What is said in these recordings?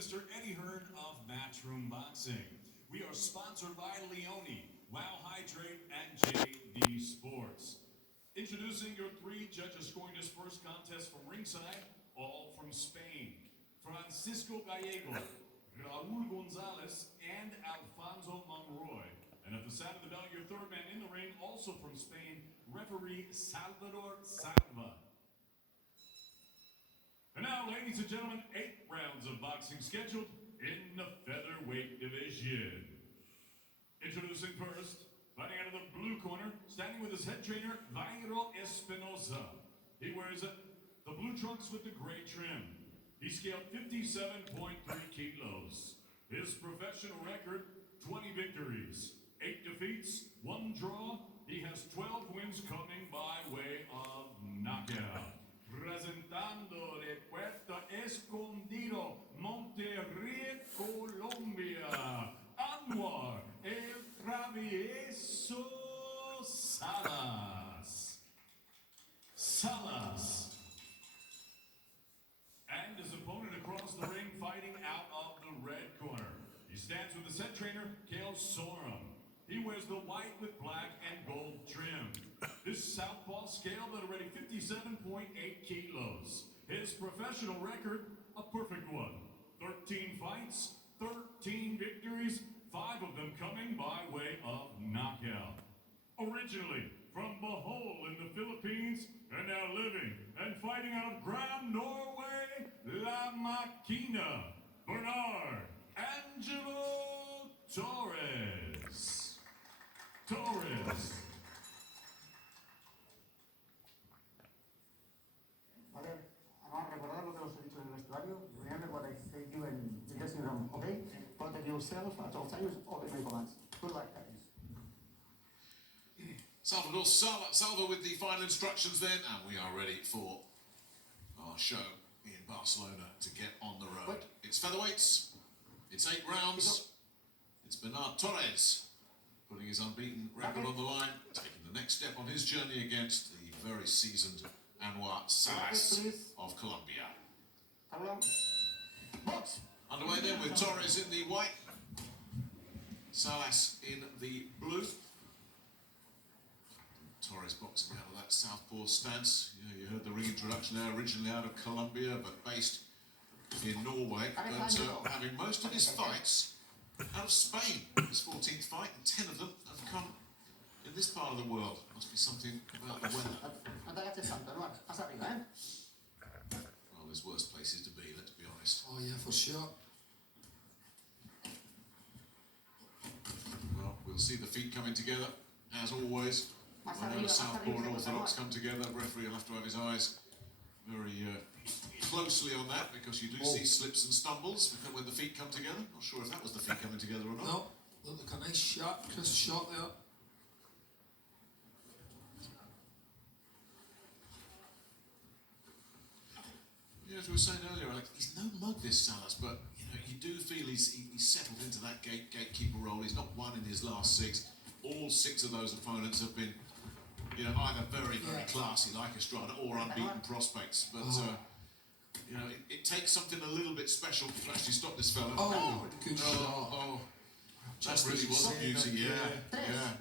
Mr. Eddie Hearn of Matchroom Boxing. We are sponsored by Leone, Wow Hydrate, and JD Sports. Introducing your three judges scoring this first contest from ringside, all from Spain. Francisco Gallego, Raul Gonzalez, and Alfonso Monroy. And at the side of the bell, your third man in the ring, also from Spain, referee Salvador Salva. And now, ladies and gentlemen, 8 rounds of boxing scheduled in the featherweight division. Introducing first, fighting out of the blue corner, standing with his head trainer, Vairo Espinosa. He wears the blue trunks with the gray trim. He scaled 57.3 kilos. His professional record, 20 victories, 8 defeats, 1 draw. He has 12 wins coming by way of knockout. Presentando de Puerto Escondido, Monterrey, Colombia, Anwar El Travieso Salas. And his opponent across the ring fighting out of the red corner. He stands with his head trainer, Kale Sorum. He wears the white with black and gold trim. This southpaw scaled at already 57.8 kilos. His professional record, a perfect one. 13 fights, 13 victories, 5 of them coming by way of knockout. Originally from Bohol in the Philippines, and now living and fighting out of Grand Norway, La Maquina, Bernard Angelo Torres. Vale, vamos a recordar lo que os he dicho en el vestuario. Remember what I said you in the dressing room, okay? Protect yourself at all times, obey my commands. Good luck, guys. Salvador Salva with the final instructions then, and we are ready for our show in Barcelona to get on the road. It's featherweights, it's 8 rounds, it's Bernard Torres putting his unbeaten record on the line, taking the next step on his journey against the very seasoned Anwar Salas of Colombia. Underway then with Torres in the white, Salas in the blue. Torres boxing out of that southpaw stance. You heard the ring introduction there, originally out of Colombia, but based in Norway. But having most of his fights out of Spain. His 14th fight, and 10 of them have come in this part of the world. Must be something about the weather. Well, there's worse places to be, let's be honest. Oh yeah, for sure. Well, we'll see the feet coming together, as always. Whenever southpaw and orthodox come together, the referee will have to have his eyes very closely on that, because you do see slips and stumbles when the feet come together. Not sure if that was the feet coming together or not. No, looked like a nice sharp, crisp shot there. Yeah, as we were saying earlier, Alex, he's no mug, this Salas, but you do feel he's settled into that gatekeeper role. He's not won in his last 6. All 6 of those opponents have been, either very, very classy like Estrada or unbeaten prospects. But it takes something a little bit special to actually stop this fella. Oh, good shot. That really was beauty, yeah.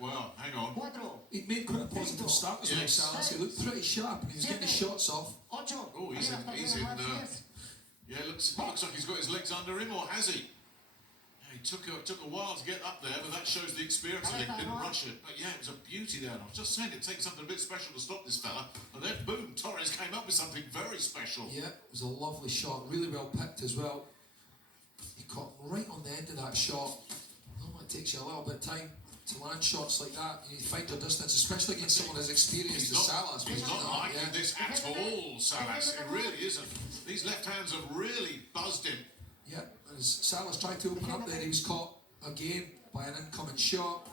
Well, hang on. He made quite a positive start as well, Salas. He looked pretty sharp and he was getting his shots off. Oh, he's in looks like he's got his legs under him, or has he? Yeah, he took a while to get up there, but that shows the experience of it. Didn't rush it. But yeah, it was a beauty there. And I was just saying, it takes something a bit special to stop this fella. And then boom, Torres came up with something very special. Yeah, it was a lovely shot, really well picked as well. He caught right on the end of that shot. It takes you a little bit of time to land shots like that. You find your distance, especially against someone as experienced as Salas. He's not liking this at all, Salas. It really isn't. These left hands have really buzzed him. Yeah, as Salas tried to open up there, he was caught again by an incoming shot.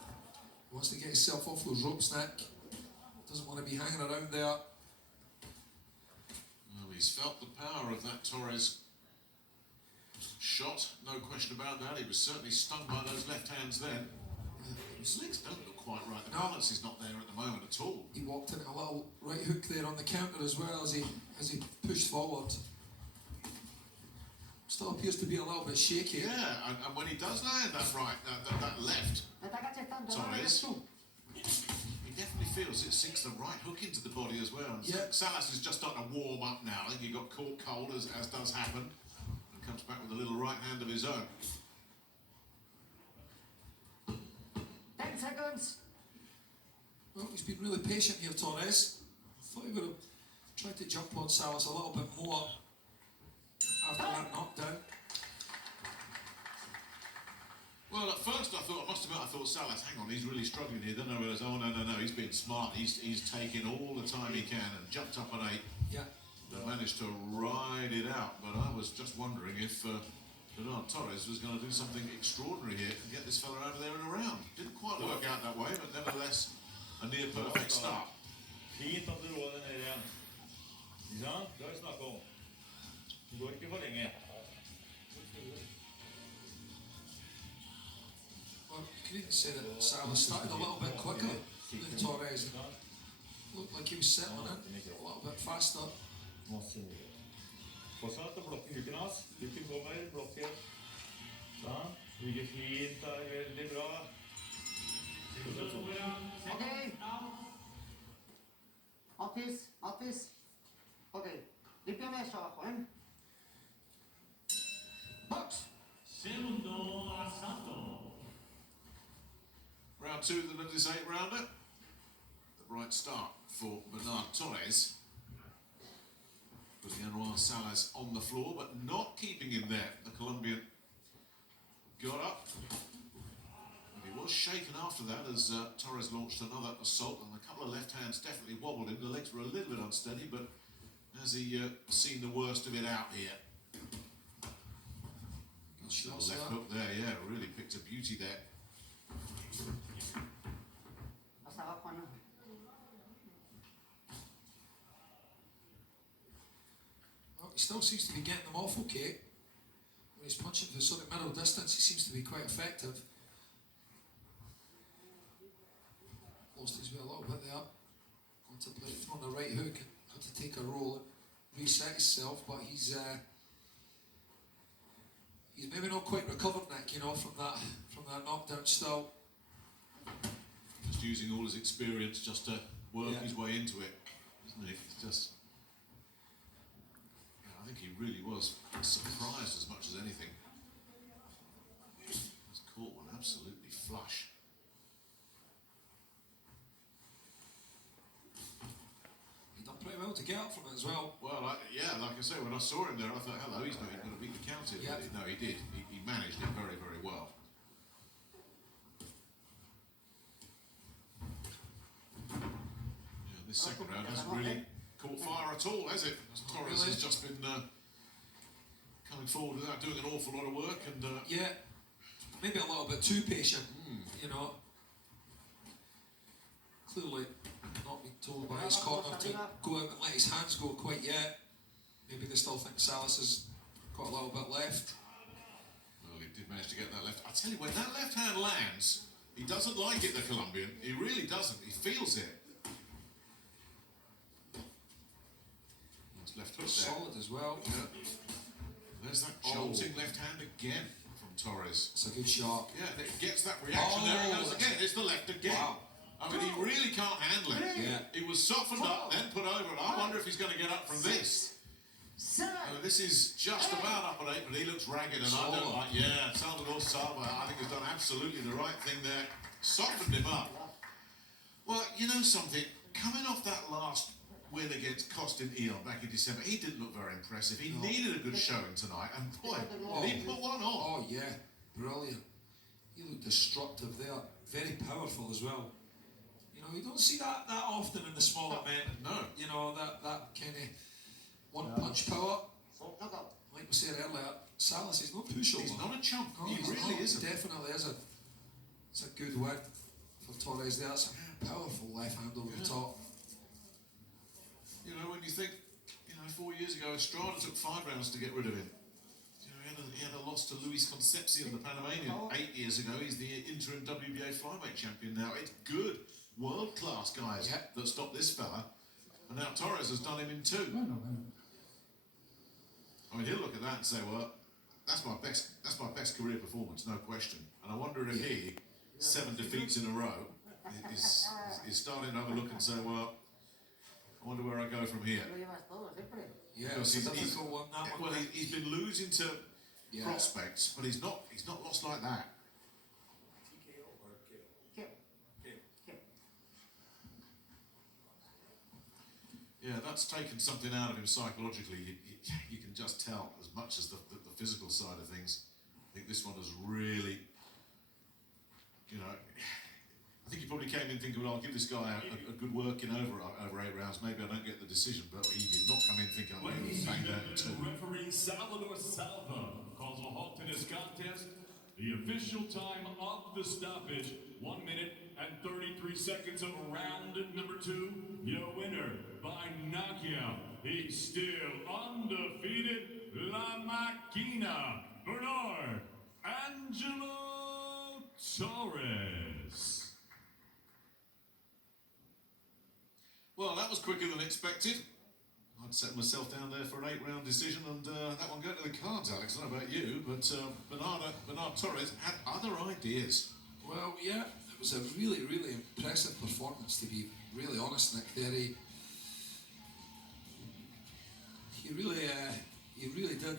He wants to get himself off those ropes, Nick. Doesn't want to be hanging around there. Well, he's felt the power of that Torres shot, no question about that. He was certainly stung by those left hands then. His legs don't look quite right. The balance is not there at the moment at all. He walked into a little right hook there on the counter as well as he pushed forward. Still appears to be a little bit shaky. Yeah, and when he does land that right, that left, No te agaches tanto, no Torres. eres tú. he definitely feels it sinks the right hook into the body as well. And Yeah. Salas is just starting to warm up now. I think he got caught cold, as does happen, and comes back with a little right hand of his own. 10 seconds. Well, he's been really patient here, Torres. Thought he would have tried to jump on Salas a little bit more after that knockdown. Well, at first I thought Salas, hang on, he's really struggling here. Then I realised, oh no, he's been smart. He's taken all the time he can and jumped up an 8 Yeah. and managed to ride it out. But I was just wondering if Bernard Torres was going to do something extraordinary here and get this fella out of there and around. Didn't quite work out that way, but nevertheless, a near perfect start. Fint at du rår den ned igjen. Ikke sant? Det har vi snakket om. Du går ikke for lenge. Well, you could even say that Salas started a little bit quicker than Torres. Looked like he was settling in a little bit faster. Masse rolig. Fortsatt å blokke huken hans. Huken kommer, blokker. Sånn. Ligger fint der, veldig bra. Okay. Matis. Okay. Límpiame eso abajo, ¿eh? Box. Segundo asalto. Round 2 of this 8-rounder. The right start for Bernard Torres. Putting Anwar Salas on the floor, but not keeping him there. The Colombian got up. And he was shaken after that as Torres launched another assault, and a couple of left hands definitely wobbled him. The legs were a little bit unsteady, but has he seen the worst of it out here? Good Little shots left there. hook there, yeah, really picked a beauty there. Hasta abajo, Ana. Well, he still seems to be getting them off okay. When he's punching for sort of middle distance, he seems to be quite effective. Lost his way a little bit there. Contemplated throwing a right hook and had to take a roll and reset himself, but he's maybe not quite recovered, Nick, you know, from that knockdown still. Just using all his experience just to work Yeah. his way into it, isn't he? It's just, yeah, I think he really was surprised as much as anything. He's caught one absolutely flush. He done pretty well to get up from it as well. Well, yeah, like I say, when I saw him there, I thought, hello, he's not even going to beat the count here. Yeah. But no, he did. He managed it very, very well. Yeah, this second round hasn't really caught fire at all, has it? Torres really. has just been coming forward without doing an awful lot of work, and Yeah, maybe a little bit too patient, you know. Clearly not been told by his corner to go out and let his hands go quite yet. Maybe they still think Salas has got a little bit left. well, he did manage to get that left. I tell you, when that left hand lands, he doesn't like it, the Colombian. He really doesn't. He feels it. Nice left hook there. Solid as well. Yeah. There's that jolting left hand again from Torres. It's a good shot. Yeah, and it gets that reaction. There it goes again. It's the left again. Wow. I mean, he really can't handle it. Yeah. He was softened up, then put over, and I wonder if he's going to get up from this. 7. This is just about up at 8, but he looks ragged, and I don't like. Yeah, Salvador Salva, I think, has done absolutely the right thing there. Softened him up. Well, you know something? Coming off that last win against Costin Eon back in December, he didn't look very impressive. He needed a good showing tonight, and boy, he put one on. Oh yeah, brilliant. He looked destructive there. Very powerful as well. You know, you don't see that often in the smaller men. No. You know, that kind of one-punch power. Knockout. Like we said earlier, Salas is no pushover. He's not a chump. No, He he's really not. isn't. He definitely isn't. It's a good win for Torres there. It's a powerful left hand over the top. You know, when you think, 4 years ago, Estrada took 5 rounds to get rid of him. You know, he had a loss to Luis Concepcion, the Panamanian, 8 years ago. He's the interim WBA flyweight champion now. It's good, world-class guys Yeah. that stopped this fella. And now Torres has done him in 2. I mean, he'll look at that and say, well, that's my best career performance, no question. And I wonder if he, 7 defeats in a row, is starting to have a look and say, well, I wonder where I go from here. Lo llevas todo siempre. Yeah, Because it's a difficult one, that one. well, he's been losing to Yeah. prospects, but he's not lost like that. ¿Qué? Yeah, that's taken something out of him psychologically. You can just tell, as much as the physical side of things. I think this one has really, you know, I think he probably came in thinking, well, I'll give this guy a good working over 8 rounds. Maybe I don't get the decision, but he did not come in thinking I'm going to bang down at 2. Referee Salvador Salva calls a halt to this contest. The official time of the stoppage, 1 minute and 33 seconds of round number 2. Your winner by knockout. He's still undefeated. La Máquina, Bernard Angelo Torres. Well, that was quicker than expected. I'd set myself down there for an 8-round decision, and that one going to the cards, Alex. I don't know about you, but Bernard Torres had other ideas. Well, yeah, it was a really, really impressive performance, to be really honest, Nick. There, he really did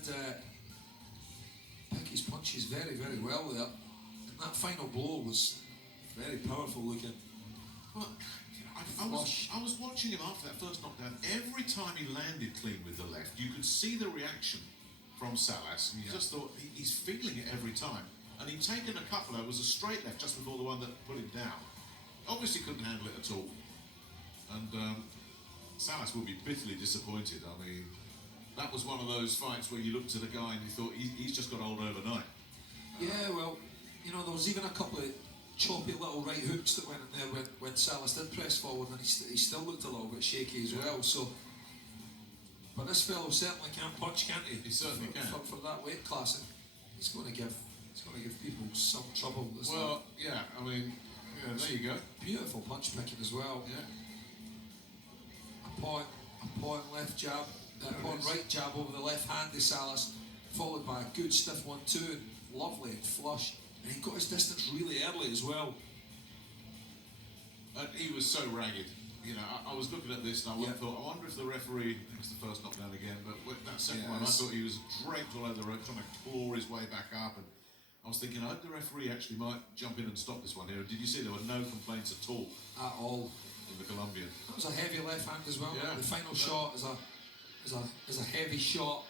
pick his punches very, very well there. And that final blow was very powerful looking. Well, I was watching him after that first knockdown. Every time he landed clean with the left, you could see the reaction from Salas, and you just thought he's feeling it every time. And he'd taken a couple. There was a straight left just before the one that put him down. Obviously couldn't handle it at all. And Salas will be bitterly disappointed. I mean, that was one of those fights where you looked at a guy and you thought he's just got old overnight. Yeah, well, you know, there was even a couple of choppy little right hooks that went in there when Salas did press forward, and he still looked a little bit shaky as well. So, but this fellow certainly can punch, can't he? He certainly can. For that weight class, and he's going to give people some trouble. Well, yeah, I mean, yeah, there you go. Beautiful punch picking as well. Yeah. A pawn left jab, a pawn right jab over the left hand to Salas, followed by a good stiff 1-2, lovely and flush. And he got his distance really early as well. And he was so ragged. You know, I was looking at this and I thought, I wonder if the referee, I think it's the first knockdown again, but that second one, I thought he was draped all over the rope, trying to claw his way back up. And I was thinking, I hope the referee actually might jump in and stop this one here. Did you see there were no complaints at all? At all. In the Colombian. That was a heavy left hand as well. Yeah. The final shot is a heavy shot.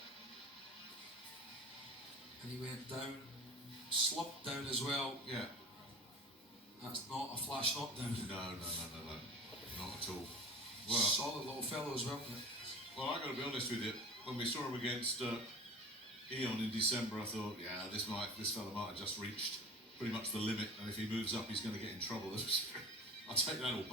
And he went down, slumped down as well. Yeah. That's not a flash knockdown. No. Not at all. Well, solid little fellow as well. Well, I got to be honest with you. When we saw him against Eon in December, I thought, yeah, this fella might have just reached pretty much the limit, and if he moves up, he's going to get in trouble. I'll take that all back.